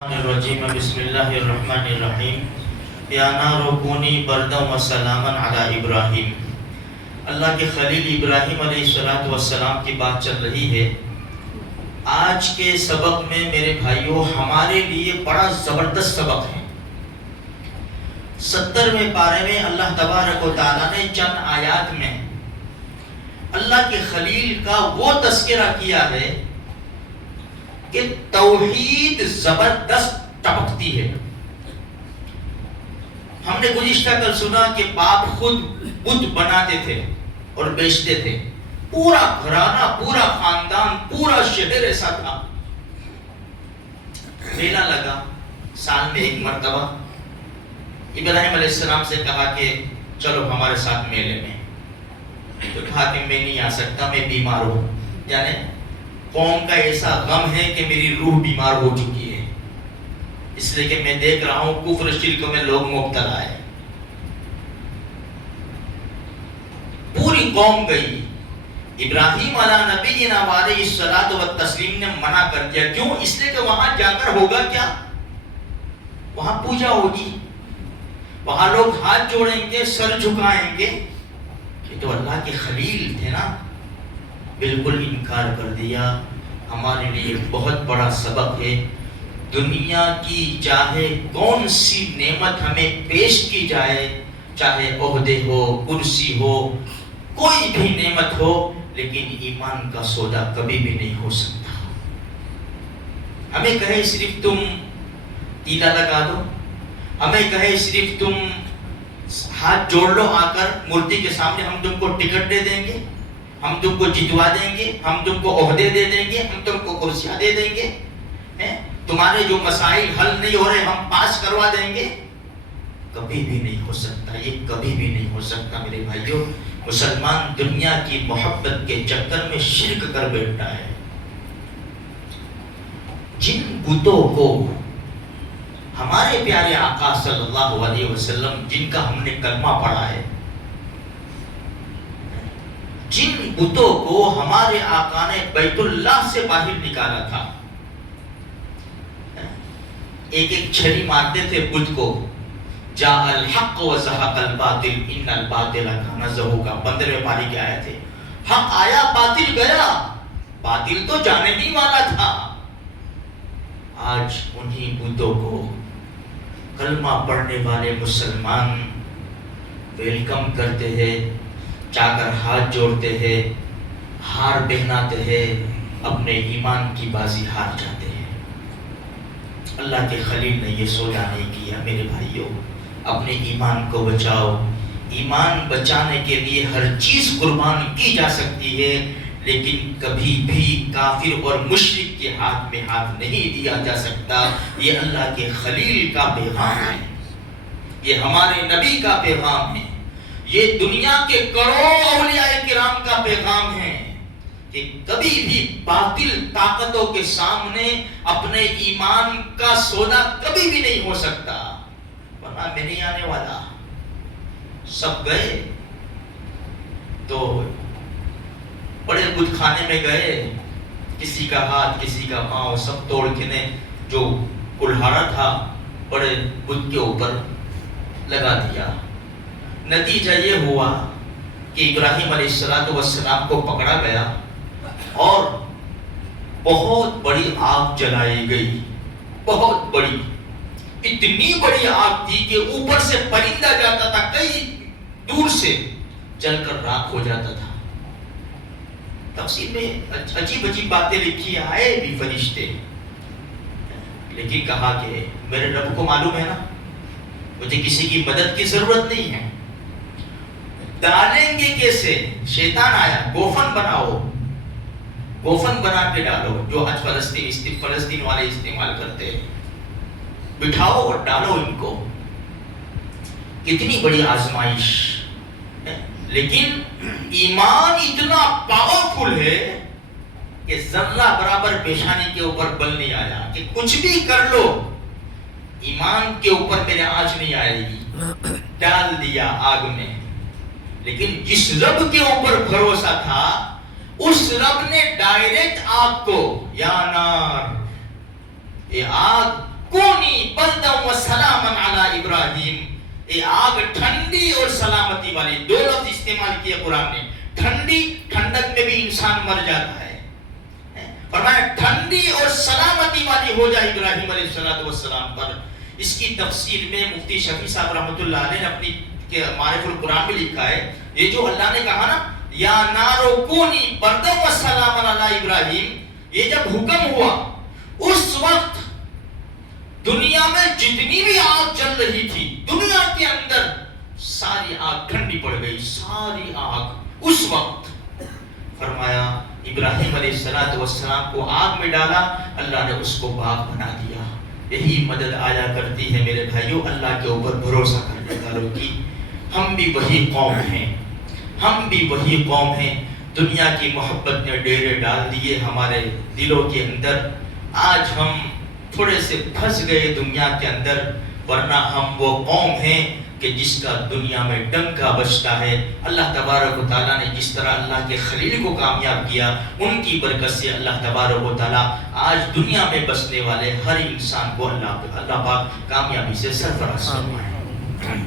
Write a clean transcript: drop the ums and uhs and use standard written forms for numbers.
الرجیم بسم اللہ الرحمن الرحیم یا نار کونی بردا و سلاما علی ابراہیم۔ اللہ کے خلیل ابراہیم علیہ السلام کی بات چل رہی ہے۔ آج کے سبق میں میرے بھائیوں ہمارے لیے بڑا زبردست سبق ہے۔ 70ویں پارے میں اللہ تبارک و تعالیٰ نے چند آیات میں اللہ کے خلیل کا وہ تذکرہ کیا ہے کہ توحید زبردست ٹپکتی ہے۔ ہم نے گزشتہ کل سنا کہ باپ خود بت بناتے تھے اور بیچتے تھے، پورا گھرانہ، پورا خاندان، پورا شہر ایسا تھا۔ میلہ لگا سال میں ایک مرتبہ، ابراہیم علیہ السلام سے کہا کہ چلو ہمارے ساتھ میلے میں، تو کہا کہ میں نہیں آ سکتا، میں بیمار ہوں، یعنی قوم کا ایسا غم ہے کہ میری روح بیمار ہو چکی ہے، اس لیے کہ میں دیکھ رہا ہوں کفر شرک میں لوگ مبتلا ہے۔ پوری قوم گئی، ابراہیم علیہ نبینا علیہ الصلوۃ والتسلیم نے منع کر دیا۔ کیوں؟ اس لیے کہ وہاں جا کر ہوگا کیا؟ وہاں پوجا ہوگی، وہاں لوگ ہاتھ جوڑیں گے، سر جھکائیں گے۔ یہ تو اللہ کے خلیل تھے نا، بالکل انکار کر دیا۔ ہمارے لیے بہت بڑا سبق ہے۔ دنیا کی چاہے کون سی نعمت ہمیں پیش کی جائے، چاہے عہدے ہو، کرسی ہو، کوئی بھی نعمت ہو، لیکن ایمان کا سودا کبھی بھی نہیں ہو سکتا۔ ہمیں کہے صرف تم تیلا لگا دو، ہمیں کہے صرف تم ہاتھ جوڑ لو آ کر مورتی کے سامنے، ہم تم کو ٹکٹ دے دیں گے، ہم تم کو جتوا دیں گے، ہم تم کو عہدے دے دیں گے، ہم تم کو کرسیاں دے دیں گے، تمہارے جو مسائل حل نہیں ہو رہے ہم پاس کروا دیں گے، کبھی بھی نہیں ہو سکتا۔ یہ کبھی بھی نہیں ہو سکتا میرے بھائیوں۔ مسلمان دنیا کی محبت کے چکر میں شرک کر بیٹھتا ہے۔ جن بتوں کو ہمارے پیارے آقا صلی اللہ علیہ وسلم، جن کا ہم نے کلمہ پڑھا ہے، جن بتوں کو ہمارے آقا نے بیت اللہ سے باہر نکالا تھا، ایک ایک چھری مارتے تھے بت کو۔ جاء الحق وزهق الباطل ان الباطل کان زهوقا، 15ویں پاری کی آیت ہے۔ حق آیا، باطل گیا، باطل تو جانے ہی والا تھا۔ آج انہی بتوں کو کلمہ پڑھنے والے مسلمان ویلکم کرتے ہیں، جا کر ہاتھ جوڑتے ہیں، ہار پہناتے ہیں، اپنے ایمان کی بازی ہار جاتے ہیں۔ اللہ کے خلیل نے یہ سوچا نہیں کیا۔ میرے بھائیوں، اپنے ایمان کو بچاؤ۔ ایمان بچانے کے لیے ہر چیز قربان کی جا سکتی ہے، لیکن کبھی بھی کافر اور مشرک کے ہاتھ میں ہاتھ نہیں دیا جا سکتا۔ یہ اللہ کے خلیل کا پیغام ہے، یہ ہمارے نبی کا پیغام ہے، یہ دنیا کے کروڑوں اولیاء کرام کا پیغام ہے کہ کبھی بھی باطل طاقتوں کے سامنے اپنے ایمان کا سودا کبھی بھی نہیں ہو سکتا۔ ورنہ میں نہیں آنے والا۔ سب گئے تو بڑے بت خانے میں گئے، کسی کا ہاتھ، کسی کا پاؤں سب توڑ کے نے جو کلہاڑا تھا بڑے بت کے اوپر لگا دیا۔ نتیجہ یہ ہوا کہ ابراہیم علیہ السلام کو پکڑا گیا اور بہت بڑی آگ جلائی گئی، بہت بڑی، اتنی بڑی آگ تھی کہ اوپر سے پرندہ جاتا تھا، کئی دور سے جل کر راکھ ہو جاتا تھا۔ تفسیر میں عجیب عجیب باتیں لکھی، آئے بھی فرشتے، لیکن کہا کہ میرے رب کو معلوم ہے نا، مجھے کسی کی مدد کی ضرورت نہیں ہے۔ ڈالیں گے کیسے؟ شیطان آیا، گوفن بناؤ، گوفن بنا کے ڈالو، جو آج فلسطین والے استعمال کرتے ہیں، بٹھاؤ اور ڈالو ان کو۔ کتنی بڑی آزمائش، لیکن ایمان اتنا پاورفل ہے کہ ذرہ برابر پیشانی کے اوپر بل نہیں آیا کہ کچھ بھی کر لو ایمان کے اوپر میرے آنچ نہیں آئے گی۔ ڈال دیا آگ میں، لیکن جس رب کے اوپر بھروسہ تھا اس رب نے ڈائریکٹ آگ کو، یا نار، یہ آگ بردا و سلاما علی ابراہیم. یہ آگ ٹھنڈی اور سلامتی والی، دو لفظ استعمال کیے قرآن نے. ٹھنڈی، ٹھنڈک میں بھی انسان مر جاتا ہے. فرمایا ٹھنڈی اور سلامتی والی ہو جائے ابراہیم علیہ السلام پر. اس کی تفسیر میں مفتی شفیع صاحب رحمۃ اللہ علیہ نے اپنی معرف القرآن میں لکھا ہے، یہ جو اللہ نے کہا نا یا نارو کونی بردا و سلاما علی ابراہیم، یہ جب حکم ہوا اس وقت دنیا میں جتنی بھی آگ جل رہی تھی دنیا کے اندر ساری آگ ٹھنڈی پڑ گئی، ساری آگ اس وقت. فرمایا ابراہیم علیہ السلام کو آگ میں ڈالا، اللہ نے اس کو باغ بنا دیا. یہی مدد آیا کرتی ہے میرے بھائیوں اللہ کے اوپر بھروسہ کرنے والوں کی. ہم بھی وہی قوم ہیں، ہم بھی وہی قوم ہیں. دنیا کی محبت نے ڈیرے ڈال دیے ہمارے دلوں کے اندر. آج ہم تھوڑے سے پھنس گئے دنیا کے اندر، ورنہ ہم وہ قوم ہیں کہ جس کا دنیا میں ڈنکا بجتا ہے. اللہ تبارک و تعالیٰ نے جس طرح اللہ کے خلیل کو کامیاب کیا، ان کی برکت سے اللہ تبارک و تعالیٰ آج دنیا میں بسنے والے ہر انسان کو اللہ پاک کامیابی سے سرفراز فرمائے.